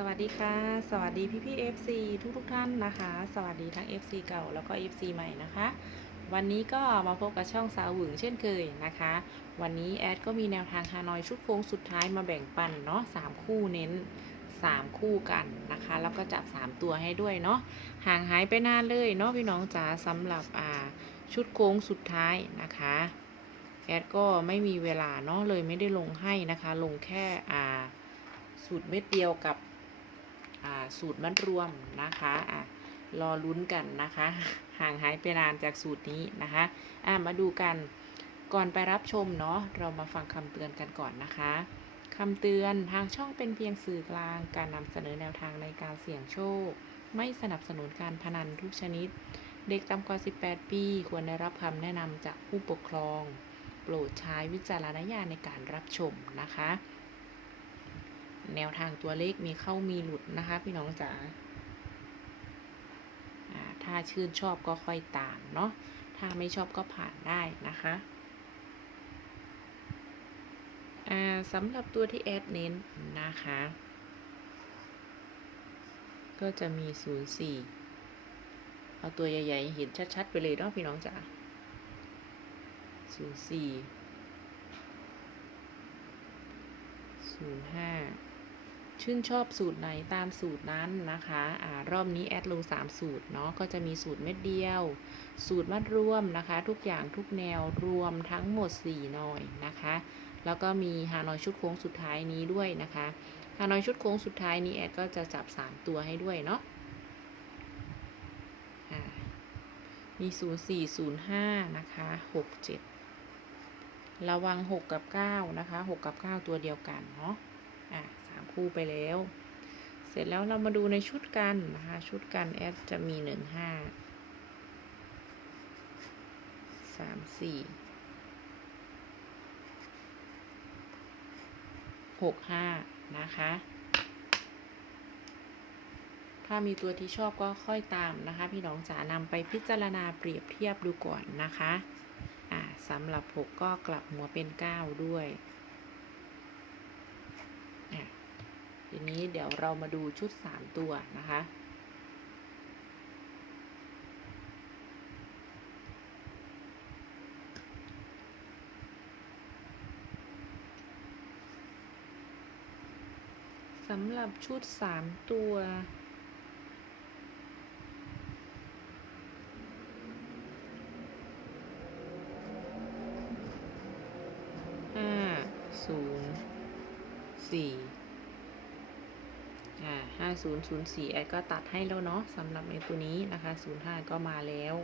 สวัสดีค่ะ สวัสดีพี่พี่ๆ FC ทุกทุกท่านนะคะ สวัสดีทั้ง FC เก่าแล้วก็ FC ใหม่นะคะ วันนี้ก็มาพบกับช่องสาวหวึงเช่นเคยนะคะ วันนี้แอดก็มีแนวทางฮานอยชุดโค้งสุดท้ายมาแบ่งปันเนาะสามคู่เน้น3คู่กันนะคะ แล้วก็จับ3ตัวให้ด้วยเนาะห่างหายไปนานเลยเนาะพี่น้องจ๋าสำหรับอ่าชุดโค้งสุดท้ายนะคะแอดก็ไม่มีเวลาเนาะเลยไม่ได้ลงให้นะคะ ลงแค่อ่าสูตรเม็ดเดียวกับ สูตรมัดรวมนะคะอะรอลุ้นกันนะคะ ห่างหายไปนานจากสูตรนี้นะคะอะมาดูกันก่อนไปรับชมเนาะเรามาฟังคำเตือนกันก่อนนะคะคำเตือนทางช่องเป็นเพียงสื่อกลาง การนำเสนอแนวทางในการเสี่ยงโชค ไม่สนับสนุนการพนันทุกชนิด เด็กต่ำกว่า 18 ปี ควรได้รับคำแนะนำจากผู้ปกครอง โปรดใช้วิจารณญาณในการรับชมนะคะ แนวทางตัวเลขมีเข้ามีหลุดนะคะ พี่น้องจ๋าถ้าชื่นชอบก็ค่อยตามเนาะ ถ้าไม่ชอบก็ผ่านได้นะคะอ่าสำหรับตัวที่แอดเน้นนะคะ ก็จะมี 04 เอาตัวใหญ่ๆ เห็นชัดๆ ไปเลยเนาะพี่น้องจ๋าศูนย์สี่ศูนย์ห้า ชื่นชอบสูตรไหนตามสูตรนั้นนะคะอ่ารอบนี้แอดลงสามสูตรเนาะก็จะมีสูตรเม็ดเดียว สูตรมัดรวมนะคะ ทุกอย่างทุกแนวรวมทั้งหมด 4 หน่อยนะคะ แล้วก็มีฮานอยชุดโค้งสุดท้ายนี้ด้วยนะคะฮานอยชุดโค้งสุดท้ายนี้แอดก็จะจับ 3 ตัวให้ด้วยเนาะอ่ามี 0 4 0 5 นะคะ 6 7 ระวัง 6 กับ 9 นะคะ 6 กับ 9 ตัวเดียวกันเนาะ อะสามคู่ไปแล้ว เสร็จแล้วเรามาดูในชุดกันนะคะ ชุดกันแอดจะมี1 5 3 4 6 5นะคะ ถ้ามีตัวที่ชอบก็ค่อยตามนะคะ พี่น้องจ๋านำไปพิจารณาเปรียบเทียบดูก่อนนะคะ อ่าสำหรับ 6 ก็กลับหัวเป็น 9 ด้วยอะ ทีนี้เดี๋ยวเรามาดูชุด 3 ตัวนะคะ สำหรับชุด 3 ตัวห้าศูนย์สี่ อ่าห้าศูนย์ศูนย์สี่แอดก็ตัดให้แล้วเนาะสำหรับในตัวนี้นะคะศูนย์ห้าก็มาแล้ว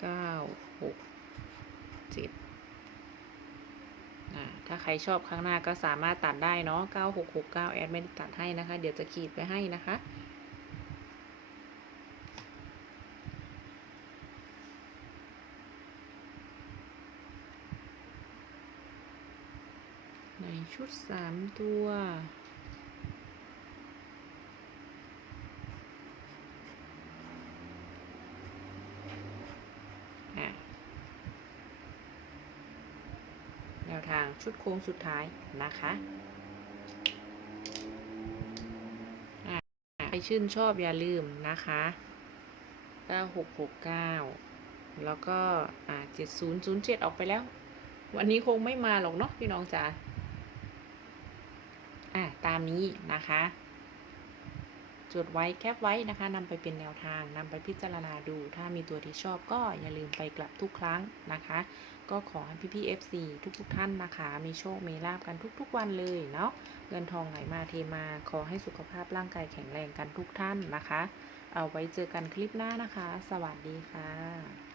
เก้าหกเจ็ดอ่าถ้าใครชอบข้างหน้าก็สามารถตัดได้เนาะเก้าหกหกเก้าแอดไม่ได้ตัดให้นะคะ เดี๋ยวจะขีดไปให้นะคะ ชุดสามตัว แนวทางชุดโค้งสุดท้ายนะคะอะใครชื่นชอบอย่าลืมนะคะ9669 แล้วก็ 7007 ออกไปแล้ว วันนี้คงไม่มาหรอกเนาะพี่น้องจ๋า อะตามนี้นะคะ จดไว้แคปไว้นะคะนำไปเป็นแนวทางนำไปพิจารณาดู ถ้ามีตัวที่ชอบก็อย่าลืมไปกลับทุกครั้งนะคะ ก็ขอให้พี่พี่ๆ FC ทุกๆทท่านนะคะ มีโชค มีลาบกันทุกๆวันเลยเนาะเงินทองไหลมาเทมาขอให้สุขภาพร่างกายแข็งแรงกันทุกท่านนะคะ เอาไว้เจอกันคลิปหน้านะคะ สวัสดีค่ะ